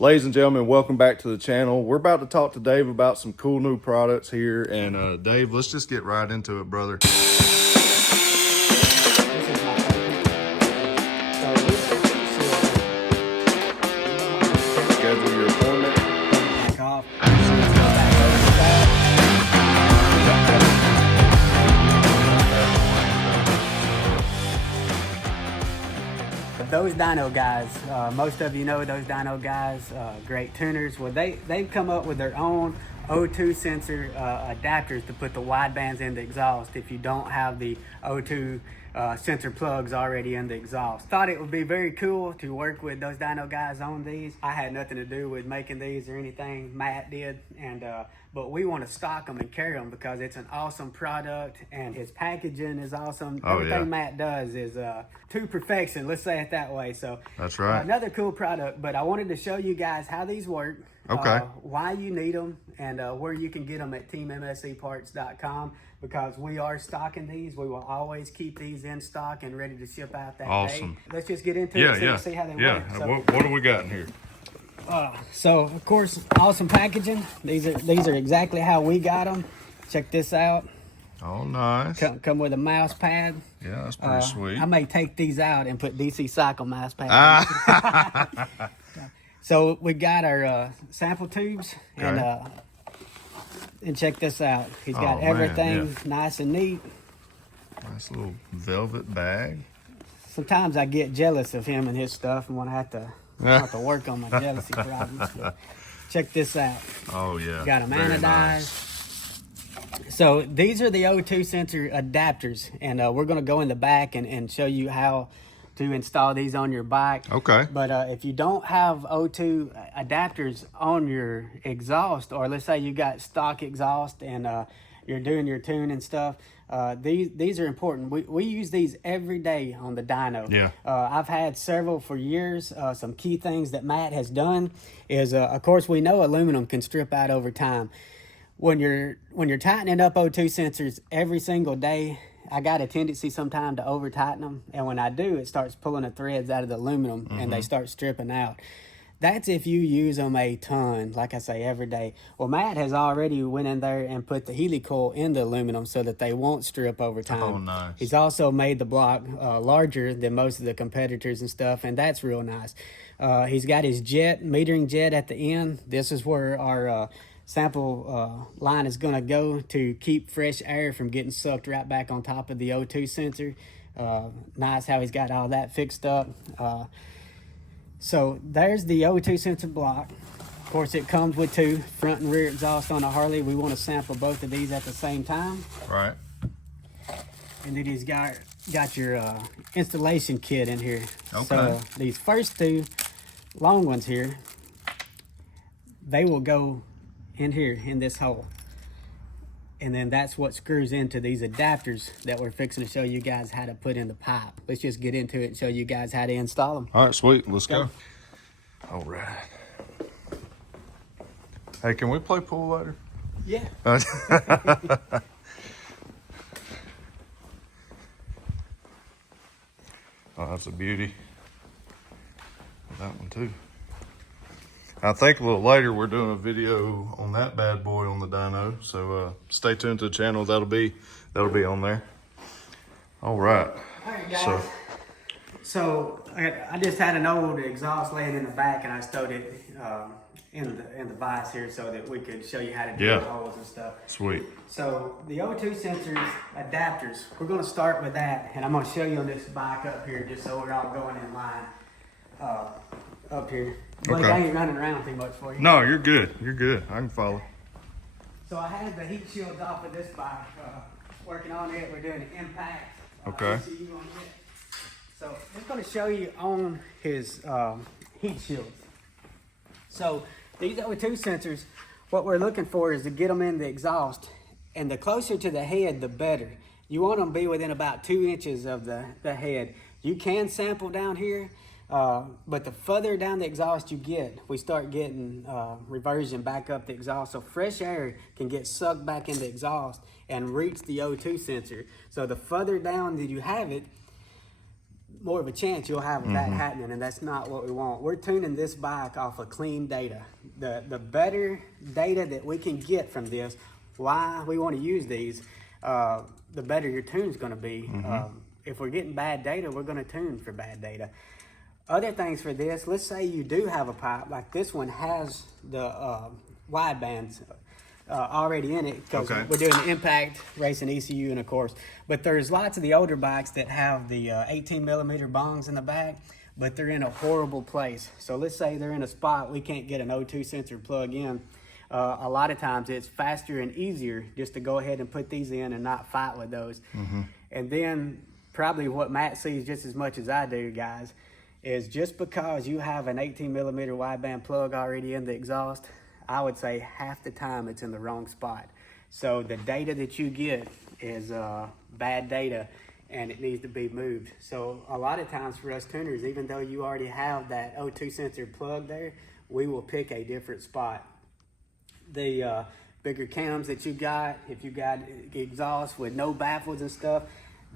Ladies and gentlemen, welcome back to the channel. We're about to talk to Dave about some cool new products here. And Dave, let's just get right into it, brother. Schedule your appointment. Those dyno guys, most of you know those dyno guys, great tuners. Well, they've come up with their own O2 sensor adapters to put the widebands in the exhaust if you don't have the O2 sensor plugs already in the exhaust. Thought it would be very cool to work with those dyno guys on these. I had nothing to do with making these or anything. Matt did, and but we want to stock them and carry them because it's an awesome product and his packaging is awesome. Everything Matt does is to perfection, let's say it that way. So that's right. Another cool product, but I wanted to show you guys how these work, why you need them, and where you can get them at teammseparts.com, because we are stocking these. We will always keep these in stock and ready to ship out that day. Let's just get into it and see how they work. So, what do we got in here? So of course, awesome packaging. These are exactly how we got them. Check this out. Oh, nice. Come with a mouse pad. Yeah, that's pretty sweet. I may take these out and put DC Cycle mouse pads. So we got our sample tubes, and check this out. He's got everything nice and neat. Nice little velvet bag. Sometimes I get jealous of him and his stuff and want to have to work on my jealousy problems. Check this out. Oh yeah. Got them anodized. Nice. So these are the O2 sensor adapters, and we're going to go in the back and show you how to install these on your bike. Okay. But if you don't have O2 adapters on your exhaust, or let's say you got stock exhaust and you're doing your tune and stuff, these are important. We use these every day on the dyno. Yeah. I've had several for years. Some key things that Matt has done is, of course, we know aluminum can strip out over time. When you're tightening up O2 sensors every single day, I got a tendency sometimes to over tighten them, and when I do, it starts pulling the threads out of the aluminum and they start stripping out. That's if you use them a ton, like I say, every day. Well, Matt has already went in there and put the helicoil in the aluminum so that they won't strip over time. Oh, nice. He's also made the block larger than most of the competitors and stuff, and that's real nice. He's got his metering jet at the end. This is where our sample line is going to go to keep fresh air from getting sucked right back on top of the O2 sensor. Nice how he's got all that fixed up. So there's the O2 sensor block. Of course, it comes with two front and rear exhaust on a Harley. We want to sample both of these at the same time. Right. And then he's got your installation kit in here. Okay. So these first two long ones here, they will go in here in this hole, and then that's what screws into these adapters that we're fixing to show you guys how to put in the pipe. Let's just get into it and show you guys how to install them. All right, sweet. Let's go. All right. Hey, can we play pool later? Yeah. Oh, that's a beauty. That one too. I think a little later we're doing a video on that bad boy on the dyno, so stay tuned to the channel. That'll be on there. All right. All right, guys. So I just had an old exhaust laying in the back, and I stowed it in the vise here so that we could show you how to do the holes and stuff. Sweet. So the O2 sensors adapters, we're going to start with that, and I'm going to show you on this bike up here just so we're all going in line up here. Blake, I ain't running around too much for you. No, you're good. You're good. I can follow. So I had the heat shields off of this bike, working on it. We're doing an impact. Okay. So I'm just going to show you on his heat shields. So these O2 sensors, what we're looking for is to get them in the exhaust, and the closer to the head, the better. You want them to be within about 2 inches of the head. You can sample down here, but the further down the exhaust you get, we start getting reversion back up the exhaust. So fresh air can get sucked back in the exhaust and reach the O2 sensor. So the further down that you have it, more of a chance you'll have of that happening, and that's not what we want. We're tuning this bike off of clean data. The better data that we can get from this, why we want to use these, the better your tune's going to be. If we're getting bad data, we're going to tune for bad data. Other things for this, let's say you do have a pipe, like this one has the wide bands already in it, because we're doing the impact racing ECU and of course, but there's lots of the older bikes that have the 18 millimeter bongs in the back, but they're in a horrible place. So let's say they're in a spot we can't get an O2 sensor plug in. A lot of times it's faster and easier just to go ahead and put these in and not fight with those. And then probably what Matt sees just as much as I do, guys, is just because you have an 18 millimeter wideband plug already in the exhaust, I would say half the time it's in the wrong spot. So the data that you get is bad data and it needs to be moved. So a lot of times for us tuners, even though you already have that O2 sensor plug there, we will pick a different spot. The bigger cams that you got, if you got exhaust with no baffles and stuff,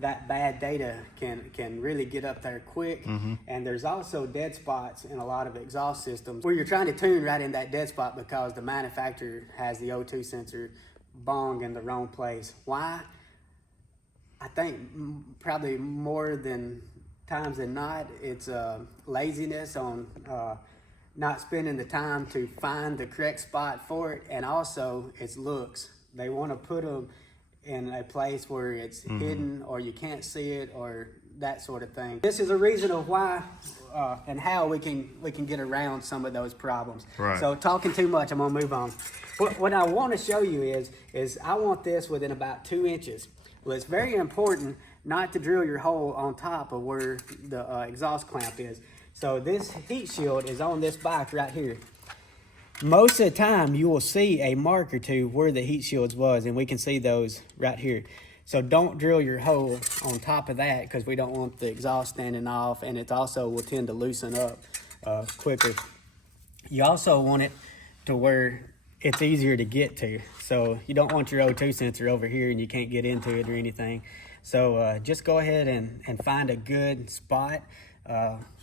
that bad data can really get up there quick. And there's also dead spots in a lot of exhaust systems where you're trying to tune right in that dead spot because the manufacturer has the O2 sensor bong in the wrong place. Why? I think probably more than times than not, it's laziness on not spending the time to find the correct spot for it, and also it's looks. They want to put them in a place where it's hidden or you can't see it or that sort of thing. This is a reason of why and how we can get around some of those problems. So talking too much, I'm gonna move on. What I want to show you is I want this within about 2 inches. Well, it's very important not to drill your hole on top of where the exhaust clamp is. So this heat shield is on this bike right here. Most of the time you will see a mark or two where the heat shields was, and we can see those right here. So don't drill your hole on top of that because we don't want the exhaust standing off, and it also will tend to loosen up quicker. You also want it to where it's easier to get to. So you don't want your O2 sensor over here and you can't get into it or anything. So just go ahead and find a good spot.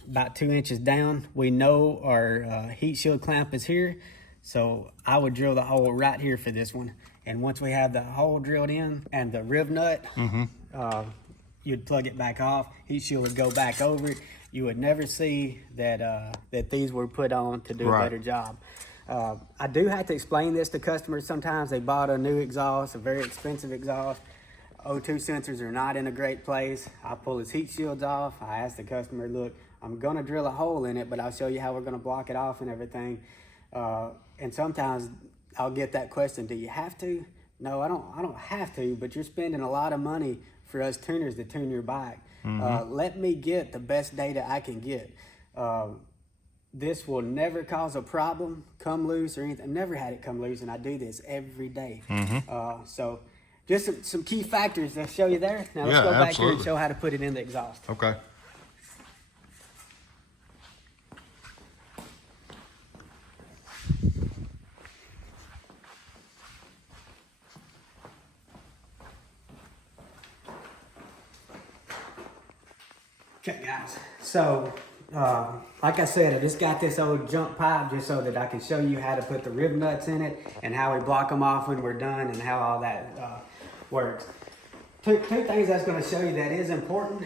About 2 inches down. We know our heat shield clamp is here, so I would drill the hole right here for this one. And once we have the hole drilled in and the riv nut, you'd plug it back off. Heat shield would go back over it. You would never see that that these were put on to do a better job. I do have to explain this to customers. Sometimes they bought a new exhaust, a very expensive exhaust. O2 sensors are not in a great place. I pull his heat shields off. I ask the customer, look, I'm gonna drill a hole in it, but I'll show you how we're gonna block it off and everything. And sometimes I'll get that question, do you have to? No, I don't have to, but you're spending a lot of money for us tuners to tune your bike. Let me get the best data I can get. This will never cause a problem, come loose or anything. I've never had it come loose, and I do this every day. So just some key factors that show you there. Now let's go back here and show how to put it in the exhaust. Okay. Okay, guys. So, like I said, I just got this old jump pipe just so that I can show you how to put the rib nuts in it and how we block them off when we're done and how all that works. Two things that's going to show you that is important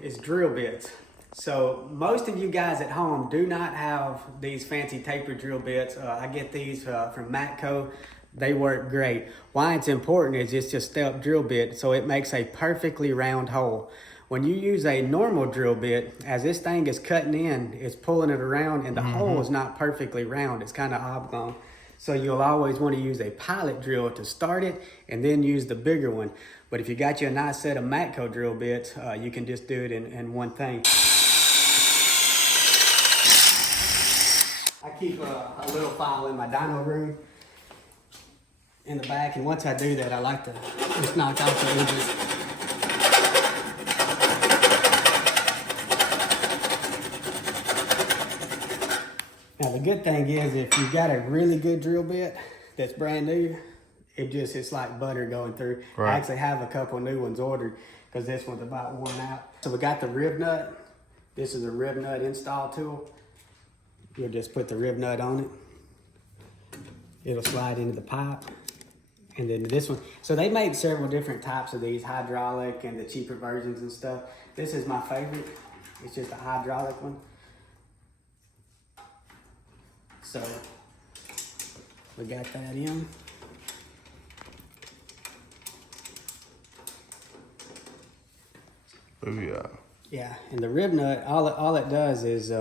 is drill bits. So most of you guys at home do not have these fancy taper drill bits. I get these from Matco. They work great. Why it's important is it's just a step drill bit, so it makes a perfectly round hole. When you use a normal drill bit, as this thing is cutting in, it's pulling it around and the hole is not perfectly round. It's kind of oblong. So you'll always want to use a pilot drill to start it and then use the bigger one. But if you got you a nice set of Matco drill bits, you can just do it in one thing. I keep a little file in my dyno room in the back, and once I do that, I like to just knock off the edges. Now the good thing is if you've got a really good drill bit that's brand new, it's like butter going through. I actually have a couple new ones ordered because this one's about worn out. So we got the rib nut This is a rib nut install tool. You'll just put the rib nut on it. It'll slide into the pipe. And then this one, so they make several different types of these, hydraulic and the cheaper versions and stuff. This is my favorite. It's just a hydraulic one. So we got that in. Booyah. Yeah, and the rib nut, all it does is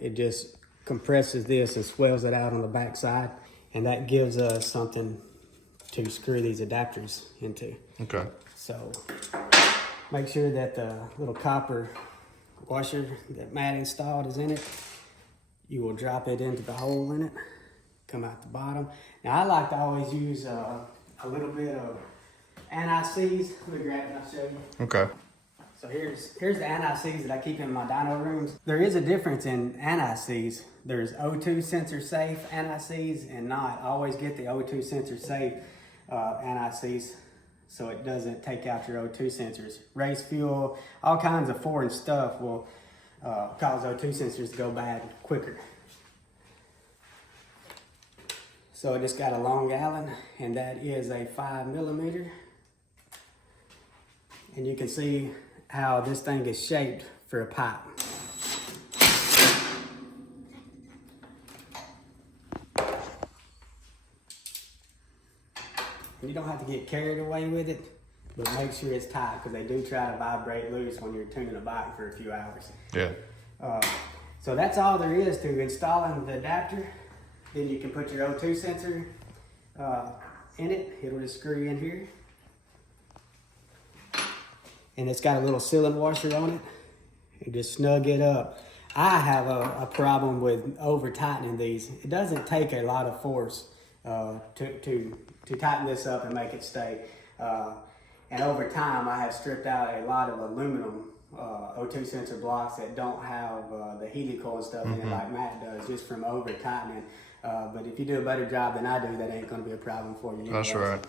it just compresses this and swells it out on the back side, and that gives us something to screw these adapters into. Okay. So make sure that the little copper washer that Matt installed is in it. You will drop it into the hole in it, come out the bottom. Now I like to always use a little bit of anti-seize. Let me grab it and I'll show you. Okay. So here's the anti-seize that I keep in my dyno rooms. There is a difference in anti-seize. There's O2 sensor safe anti-seize and not. I always get the O2 sensor safe anti-seize so it doesn't take out your O2 sensors. Race fuel, all kinds of foreign stuff will cause O2 sensors to go bad quicker. So I just got a long Allen, and that is a 5mm. And you can see how this thing is shaped for a pipe. You don't have to get carried away with it, but make sure it's tight because they do try to vibrate loose when you're tuning a bike for a few hours. Yeah. So that's all there is to installing the adapter. Then you can put your O2 sensor in it. It'll just screw in here. And it's got a little sealant washer on it. And just snug it up. I have a problem with over tightening these. It doesn't take a lot of force to tighten this up and make it stay. And over time, I have stripped out a lot of aluminum O2 sensor blocks that don't have the heating coil and stuff in it like Matt does, just from over tightening. But if you do a better job than I do, that ain't gonna be a problem for you. That's right.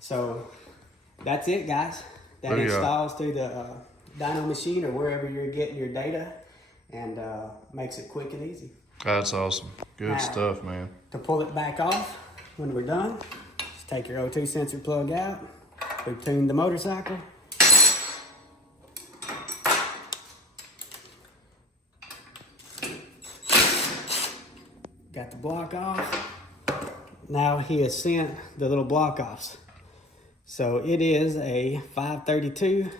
So that's it, guys. That installs through the dyno machine or wherever you're getting your data, and makes it quick and easy. That's awesome. Good stuff, man. To pull it back off when we're done, just take your O2 sensor plug out. We've tuned the motorcycle. Got the block off. Now he has sent the little block offs. So it is a 532.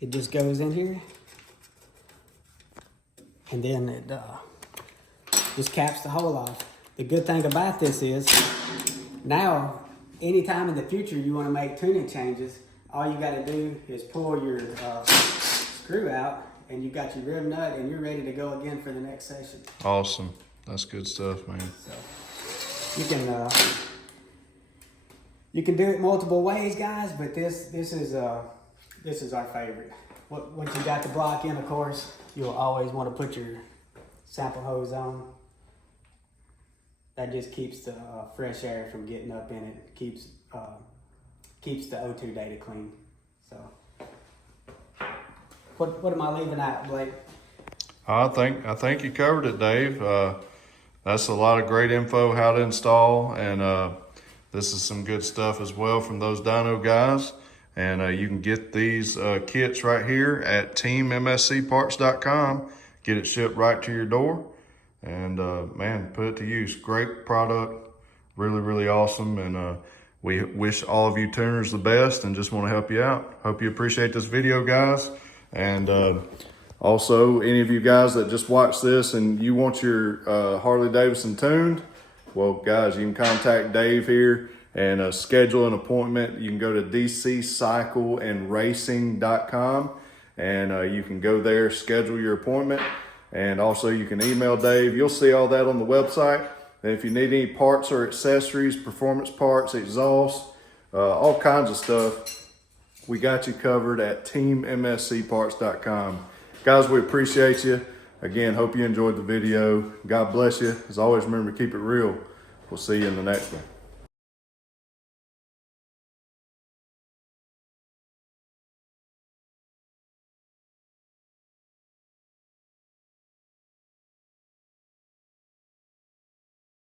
It just goes in here. And then it just caps the hole off. The good thing about this is now, anytime in the future you want to make tuning changes, all you got to do is pull your screw out and you got your rib nut and you're ready to go again for the next session. Awesome. That's good stuff, man. So you can do it multiple ways, guys, but this is our favorite. Once you got the block in, of course, you'll always want to put your sample hose on. That just keeps the fresh air from getting up in it. Keeps the O2 data clean. So, what am I leaving out, Blake? I think you covered it, Dave. That's a lot of great info how to install, and this is some good stuff as well from those dyno guys. And you can get these kits right here at teammscparts.com. Get it shipped right to your door. And man, put it to use. Great product, really, really awesome. And we wish all of you tuners the best and just want to help you out. Hope you appreciate this video, guys. And also, any of you guys that just watched this and you want your Harley Davidson tuned, well, guys, you can contact Dave here and schedule an appointment. You can go to dccycleandracing.com and you can go there, schedule your appointment. And also you can email Dave. You'll see all that on the website. And if you need any parts or accessories, performance parts, exhaust, all kinds of stuff, we got you covered at teammscparts.com. Guys, we appreciate you. Again, hope you enjoyed the video. God bless you. As always, remember to keep it real. We'll see you in the next one.